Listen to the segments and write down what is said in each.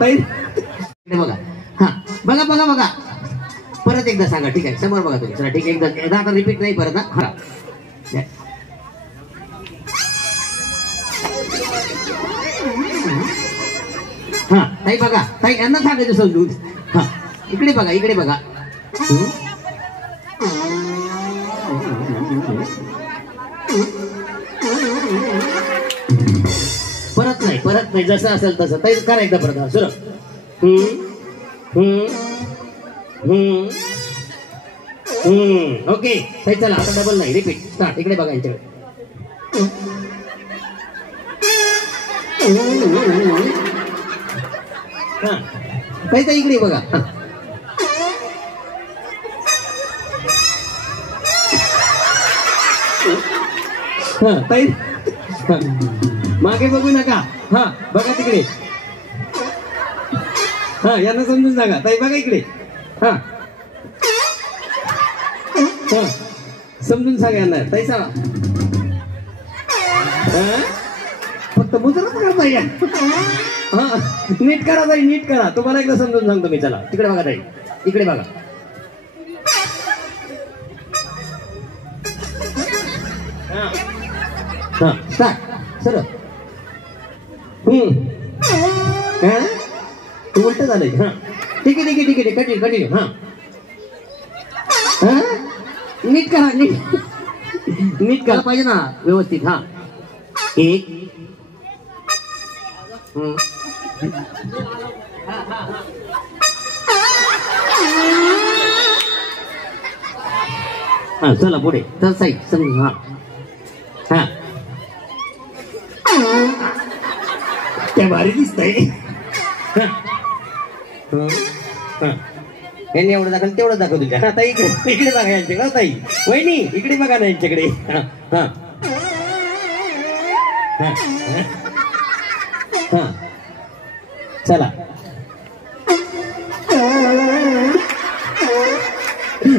ताई बघा. हा बघा बघा बघा परत एकदा सांगा. ठीक आहे समोर बघा तुम्ही. चला ठीक आहे एकदा आता रिपीट नाही परत. हा हा ताई बघा. ताई यांना सांगायचं समजून. हा इकडे बघा इकडे बघा. परत नाही जसं असेल तसं. ताई करा एकदा परत. सुरू. ओके ताई चला आता डबल नाही रिपीट स्टार्ट. इकडे बघा यांच्याकडे. हा ताई ताई इकडे बघा. हा ताई मागे बघू नका. हा बघा तिकडे. हा यांना समजून सांगा. ताई बघा इकडे. हा हा समजून सांगा यांना. ताई सांगा. फक्त मुजराच करता या. हा नीट करा ताई नीट करा. तुम्हाला एकदा समजून सांगतो मी. चला तिकडे बघा ताई इकडे बघा. हा स्टार्ट. सर उलट झालंय. हा ठीक आहे ठीक आहे ठीक आहे कंटिन्यू कंटिन्यू. हा नीट करा नीट करा पाहिजे ना व्यवस्थित. हा एक हा चला पुढे तर साई समजून. हा हा त्या भारी दिसतंय. यांनी एवढं दाखवलं तेवढं दाखव तुझ्या. हा ताई इकडे इकडे बघा यांच्याकडे. ताई वहिनी इकडे बघा ना यांच्याकडे. हा हा हा चला.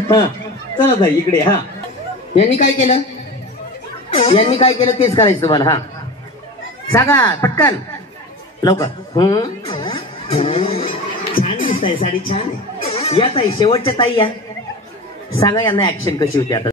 हा चला ताई इकडे. हा यांनी काय केलं तेच करायचं तुम्हाला. हा सांगा पटकन लवकर. छान दिसत आहे साडी छान आहे. या ताई शेवटच्या ताई या सांगा यांना ऍक्शन कशी होती आता.